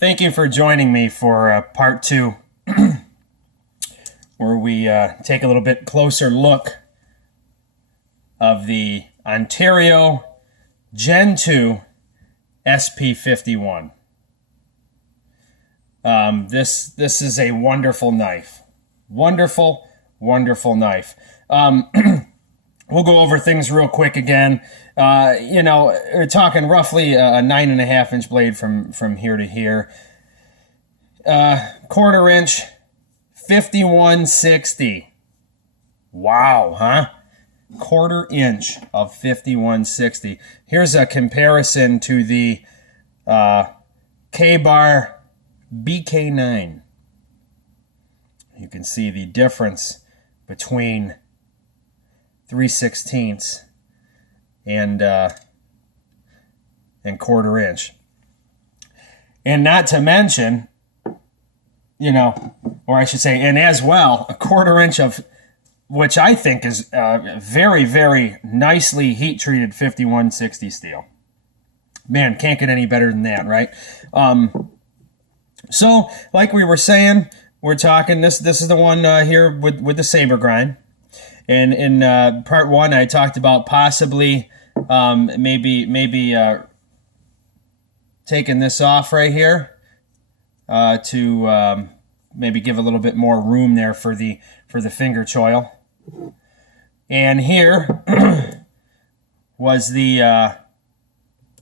Thank you for joining me for part two, where we take a little bit closer look of the Ontario Gen 2 SP51. This is a wonderful knife. Wonderful knife. We'll go over things real quick again. We're talking roughly a 9.5-inch blade from here to here. Quarter inch, 5160. Wow, huh? Quarter inch of 5160. Here's a comparison to the Ka-Bar BK9. You can see the difference between 3/16 and quarter inch. And not to mention, or I should say, and as well, a quarter inch of, which I think is very, very nicely heat-treated 5160 steel. Man, can't get any better than that, right? So, like we were saying, we're talking, this is the one here with the saber grind. And in part one, I talked about possibly maybe taking this off right here to maybe give a little bit more room there for the finger choil. And here was the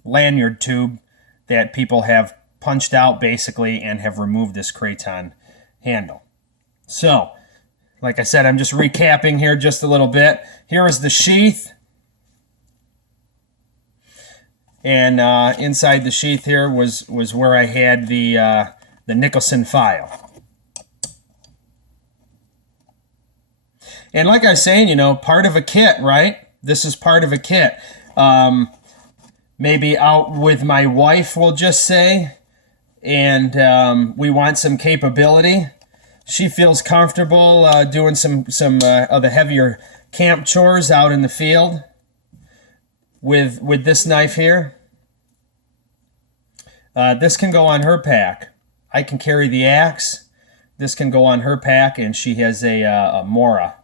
lanyard tube that people have punched out basically and have removed this Kraton handle. So, like I said, I'm just recapping here just a little bit. Here is the sheath. And inside the sheath here was where I had the Nicholson file. And like I was saying, part of a kit, right? This is part of a kit. Maybe out with my wife, we'll just say, and we want some capability. She feels comfortable doing some of the heavier camp chores out in the field with this knife here. This can go on her pack. I can carry the axe. This can go on her pack, and she has a Mora,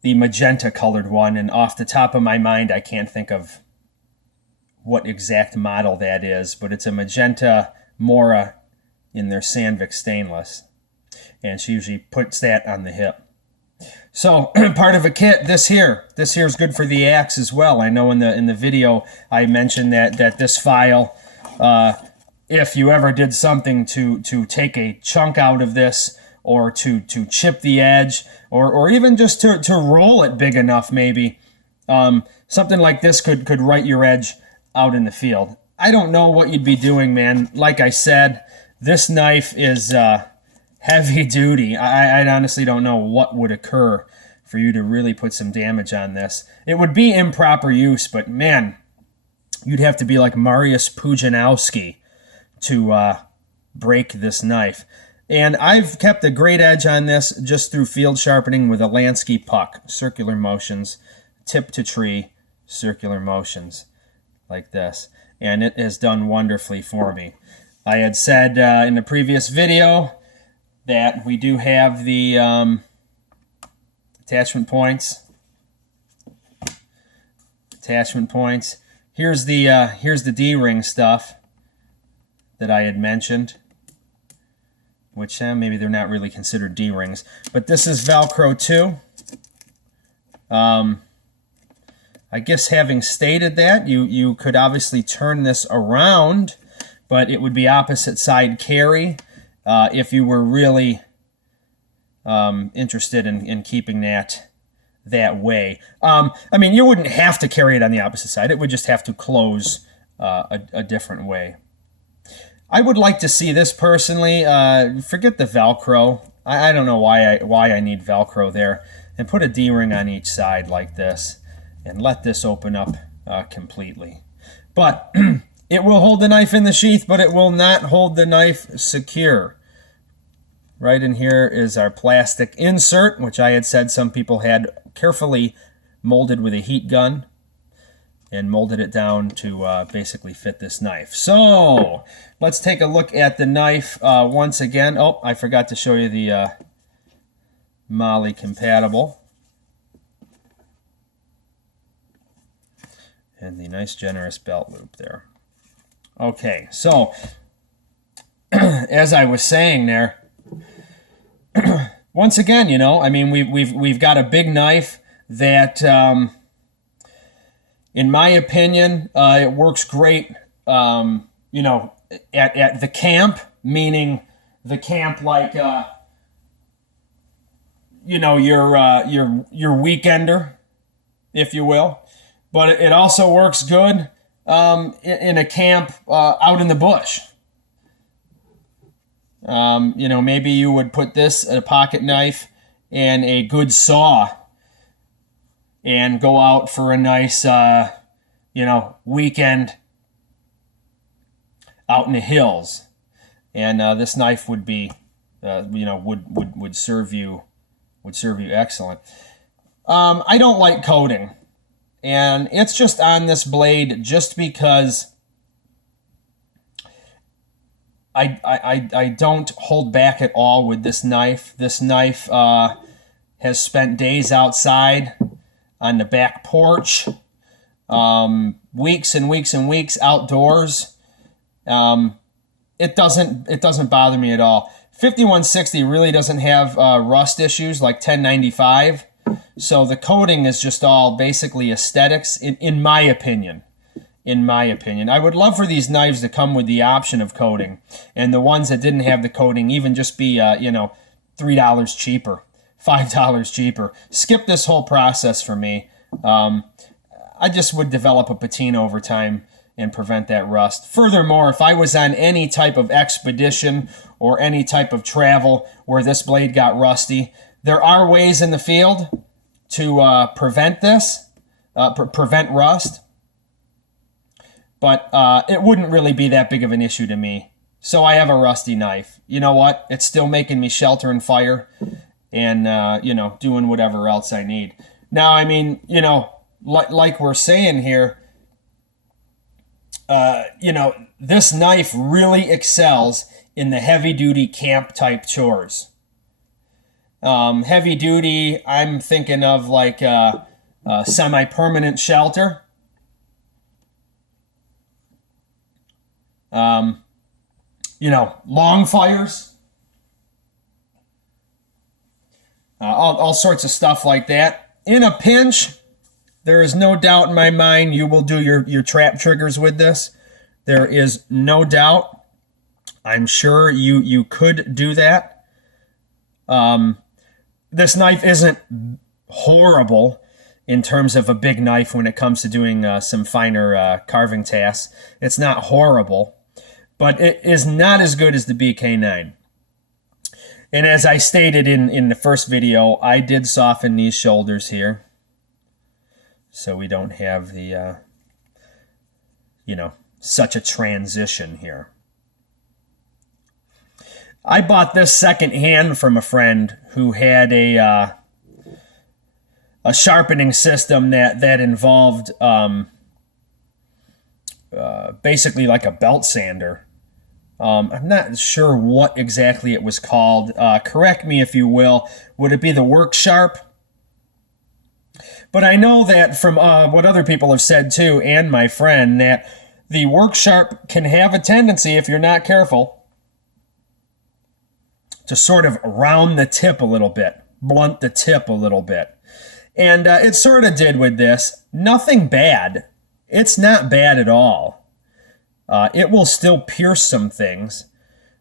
the magenta colored one, and off the top of my mind, I can't think of what exact model that is, but it's a magenta Mora in their Sandvik stainless. And she usually puts that on the hip. So part of a kit, this here is good for the axe as well. I know in the video I mentioned that this file, if you ever did something to take a chunk out of this, or to chip the edge, or even just to roll it big enough maybe, something like this could right your edge out in the field. I don't know what you'd be doing, man. Like I said, this knife is heavy duty. I honestly don't know what would occur for you to really put some damage on this. It would be improper use, but man, you'd have to be like Mariusz Pudzianowski to break this knife. And I've kept a great edge on this just through field sharpening with a Lansky puck, circular motions, tip to tree, circular motions like this. And it has done wonderfully for me. I had said in the previous video that we do have the attachment points. Here's the D-ring stuff that I had mentioned, which maybe they're not really considered D-rings, but this is Velcro too. I guess having stated that, you could obviously turn this around, but it would be opposite side carry. If you were really interested in keeping that way. I mean, you wouldn't have to carry it on the opposite side. It would just have to close a different way. I would like to see this personally. Forget the Velcro. I don't know why I need Velcro there. And put a D-ring on each side like this. And let this open up completely. But it will hold the knife in the sheath, but it will not hold the knife secure. Right in here is our plastic insert, which I had said some people had carefully molded with a heat gun. and molded it down to basically fit this knife. So let's take a look at the knife once again. Oh, I forgot to show you the MOLLE compatible. And the nice generous belt loop there. Okay, so as I was saying there, once again, you know, I mean, we've got a big knife that, in my opinion, it works great. You know, at the camp, meaning the camp like you know, your weekender, if you will. But it also works good in a camp out in the bush. You know, maybe you would put this, a pocket knife, and a good saw, and go out for a nice, you know, weekend out in the hills. And this knife would be, you know, would serve you excellent. I don't like coating. And it's just on this blade just because I don't hold back at all with this knife. This knife has spent days outside on the back porch, weeks and weeks and weeks outdoors. It doesn't bother me at all. 5160 really doesn't have rust issues like 1095. So the coating is just all basically aesthetics, in my opinion. In my opinion, I would love for these knives to come with the option of coating, and the ones that didn't have the coating even just be, you know, $3 cheaper, $5 cheaper. Skip this whole process for me. I just would develop a patina over time and prevent that rust. Furthermore, if I was on any type of expedition or any type of travel where this blade got rusty, there are ways in the field to prevent this, prevent rust, but it wouldn't really be that big of an issue to me. So I have a rusty knife. You know what? It's still making me shelter and fire and, you know, doing whatever else I need. Now, I mean, you know, like we're saying here, you know, this knife really excels in the heavy-duty camp-type chores. Heavy duty, I'm thinking of like a semi-permanent shelter. You know, long fires. All sorts of stuff like that. In a pinch, there is no doubt in my mind you will do your trap triggers with this. There is no doubt. I'm sure you could do that. This knife isn't horrible in terms of a big knife when it comes to doing some finer carving tasks. It's not horrible, but it is not as good as the BK9. And as I stated in the first video, I did soften these shoulders here so we don't have the, you know, such a transition here. I bought this secondhand from a friend who had a sharpening system that involved basically like a belt sander. I'm not sure what exactly it was called. Correct me if you will. Would it be the Work Sharp? But I know that from what other people have said too, and my friend, that the Work Sharp can have a tendency, if you're not careful, to sort of round the tip a little bit, blunt the tip a little bit. And it sort of did with this. Nothing bad. It's not bad at all. It will still pierce some things,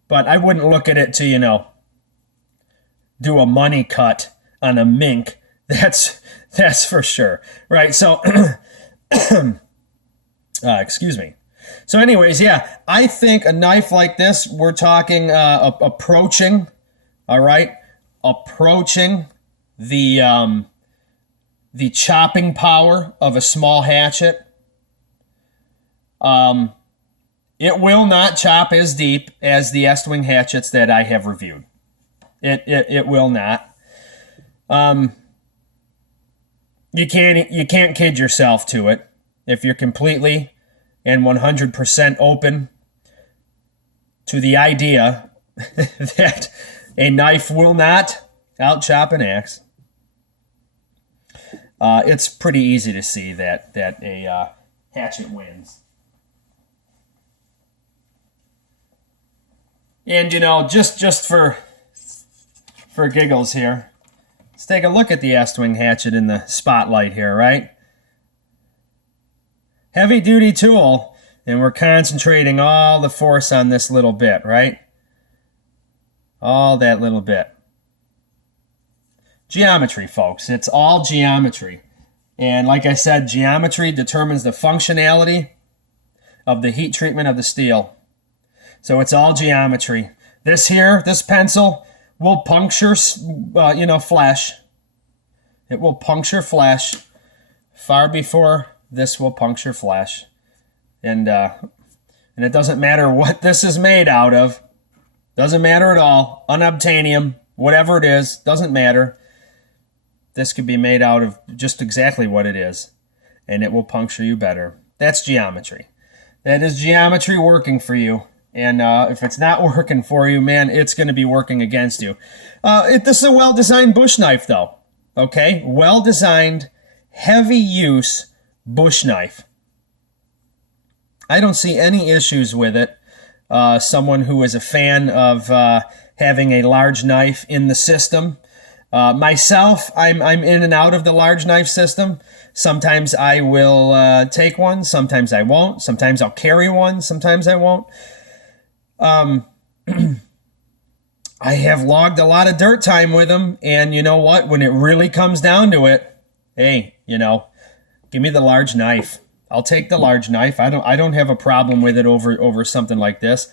but I wouldn't look at it to, you know, do a money cut on a mink. That's for sure. Right, so, excuse me. So anyways, yeah, I think a knife like this, we're talking approaching, all right, approaching the chopping power of a small hatchet. It will not chop as deep as the Estwing hatchets that I have reviewed. It will not. You can't kid yourself to it. if you're completely and 100% open to the idea that a knife will not out-chop an axe, it's pretty easy to see that a hatchet wins. And, just for giggles here, let's take a look at the Estwing hatchet in the spotlight here, right? Heavy-duty tool, and we're concentrating all the force on this little bit, right? All that little bit. Geometry, folks. It's all geometry. And like I said, geometry determines the functionality of the heat treatment of the steel. So it's all geometry. This pencil will puncture, flesh. It will puncture flesh far before this will puncture flesh. And it doesn't matter what this is made out of. Doesn't matter at all. Unobtainium, whatever it is, doesn't matter. This could be made out of just exactly what it is, and it will puncture you better. That's geometry. That is geometry working for you. And if it's not working for you, man, it's going to be working against you. This is a well-designed bush knife, though. Okay? Well-designed, heavy-use bush knife. I don't see any issues with it. Someone who is a fan of having a large knife in the system. Myself, I'm in and out of the large knife system. Sometimes I will take one, sometimes I won't. Sometimes I'll carry one, sometimes I won't. I have logged a lot of dirt time with them, and you know what? When it really comes down to it, hey, give me the large knife. I'll take the large knife. I don't have a problem with it over something like this.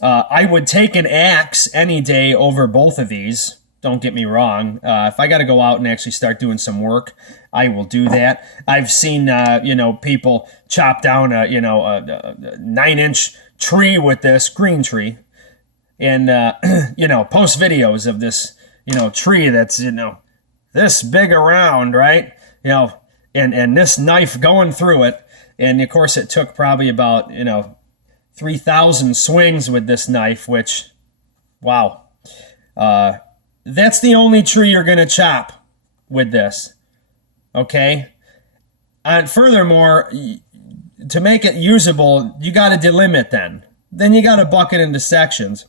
I would take an axe any day over both of these. Don't get me wrong. If I got to go out and actually start doing some work, I will do that. I've seen people chop down a 9-inch tree with this green tree, and post videos of this tree that's this big around, right? And this knife going through it. And of course it took probably about 3,000 swings with this knife, which, wow. That's the only tree you're going to chop with this. Okay? And furthermore, to make it usable, you got to delimit then. Then you got to bucket into sections.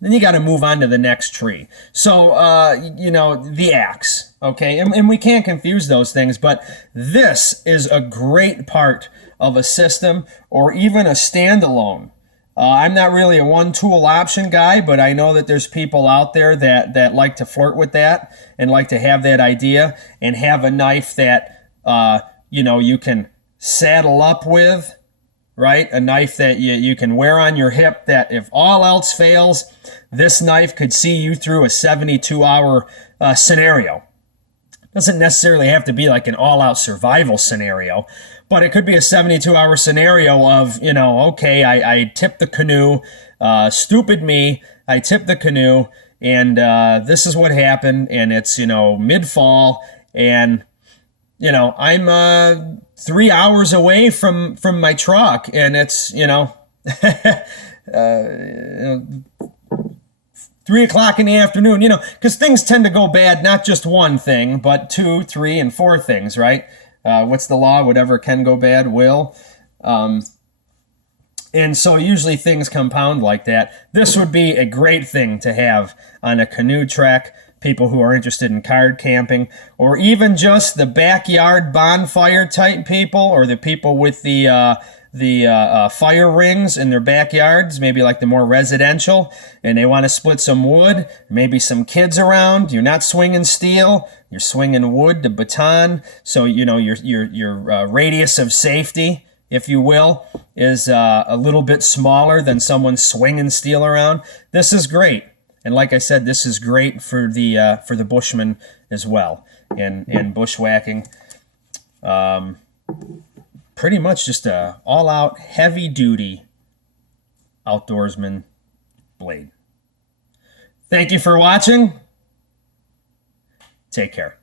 Then you got to move on to the next tree. So, the axe, okay? And we can't confuse those things, but this is a great part of a system or even a standalone. I'm not really a one-tool option guy, but I know that there's people out there that like to flirt with that and like to have that idea and have a knife that, you can saddle up with, right? A knife that you can wear on your hip that if all else fails, this knife could see you through a 72-hour scenario. Doesn't necessarily have to be like an all-out survival scenario, but it could be a 72-hour scenario of, okay, I tipped the canoe, stupid me, I tipped the canoe, and this is what happened, and it's, mid-fall, and, I'm 3 hours away from my truck, and it's, 3 o'clock in the afternoon, because things tend to go bad, not just one thing, but 2, 3, and 4 things, right? What's the law? Whatever can go bad will. And so usually things compound like that. This would be a great thing to have on a canoe trek, people who are interested in card camping, or even just the backyard bonfire type people, or the people with the fire rings in their backyards, maybe like the more residential, and they want to split some wood, maybe some kids around. You're not swinging steel, you're swinging wood to baton, so your radius of safety, if you will, is a little bit smaller than someone swinging steel around. This is great, and like I said, this is great for the bushman as well, and bushwhacking. Pretty much just a all-out, heavy-duty outdoorsman blade. Thank you for watching. Take care.